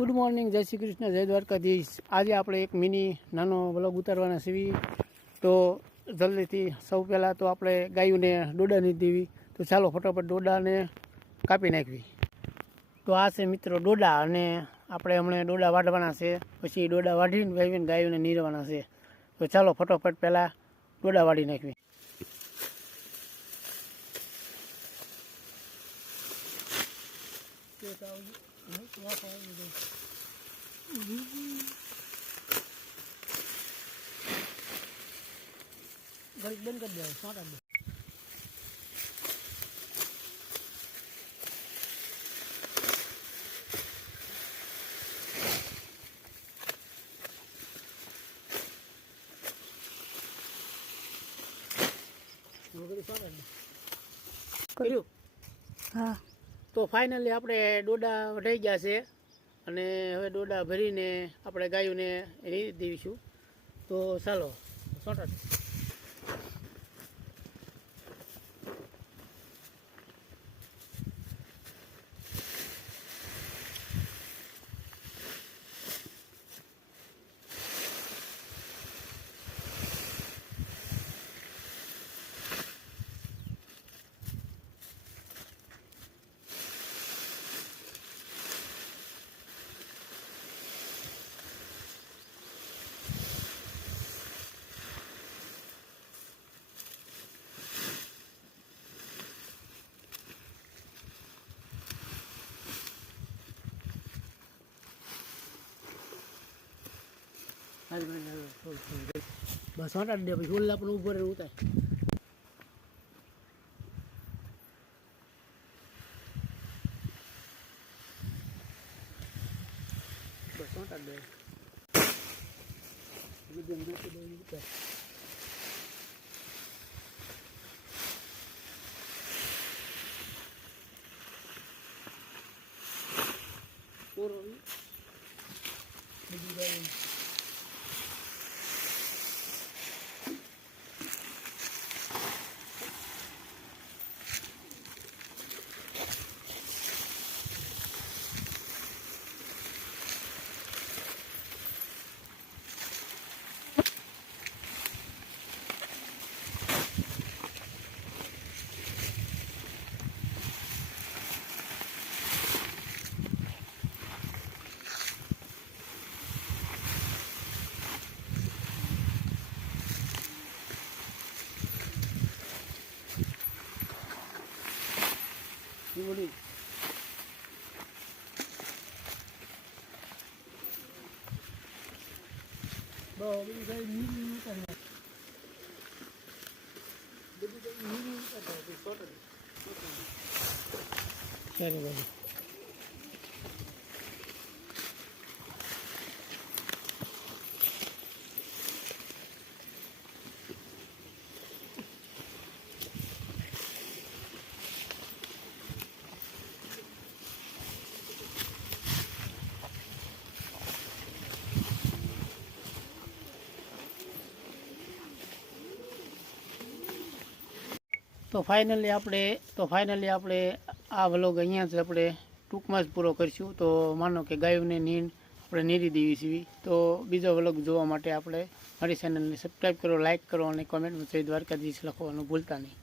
Good morning, જય શ્રી કૃષ્ણ, જય દ્વારકાધીશ। આજે આપણે એક મિની નાનો વ્લોગ ઉતારવાના છીએ। તો જલ્દીથી સૌ પહેલાં તો આપણે ગાયોને ડોડા નહીં દેવી, તો ચાલો ફટાફટ ડોડાને કાપી નાખવી। તો આ છે મિત્રો ડોડા, અને આપણે હમણાં ડોડા વાઢવાના છે, પછી ડોડા વાઢીને વાવીને ગાયોને નીરવાના છે। તો ચાલો ફટાફટ પહેલાં ડોડા વાઢી નાખવી। ઘડીક બંધ કરી દેવાય, સોટા દે। કર્યું? હા। તો ફાઇનલી આપણે ડોડા વઢાઈ ગયા છે, અને હવે ડોડા ભરીને આપણે ગાયોને રેડી દઈશું। તો ચાલો સોટા બસ સોટા દે, પછી ઓલા પણ ઉભો રહે ઉતાર। બસ સોટા દે, ઉતાર। પૂરો બીજું ગાય બોલી બધું કઈ નીકળી ઉતારી બધું કઈ નીકળી ઉતારતા સોટા સારી બાજુ। તો ફાઇનલી આપણે આ વ્લોગ અહીંયા જ આપણે ટૂંકમાં જ પૂરો કરીશું। તો માનો કે ગાયોને નીંદ આપણે નીરી દેવી છીએ। તો બીજો વ્લોગ જોવા માટે આપણે મારી ચેનલને સબસ્ક્રાઈબ કરો, લાઇક કરો, અને કોમેન્ટમાં જય દ્વારકાધીશ લખવાનું ભૂલતા નહીં।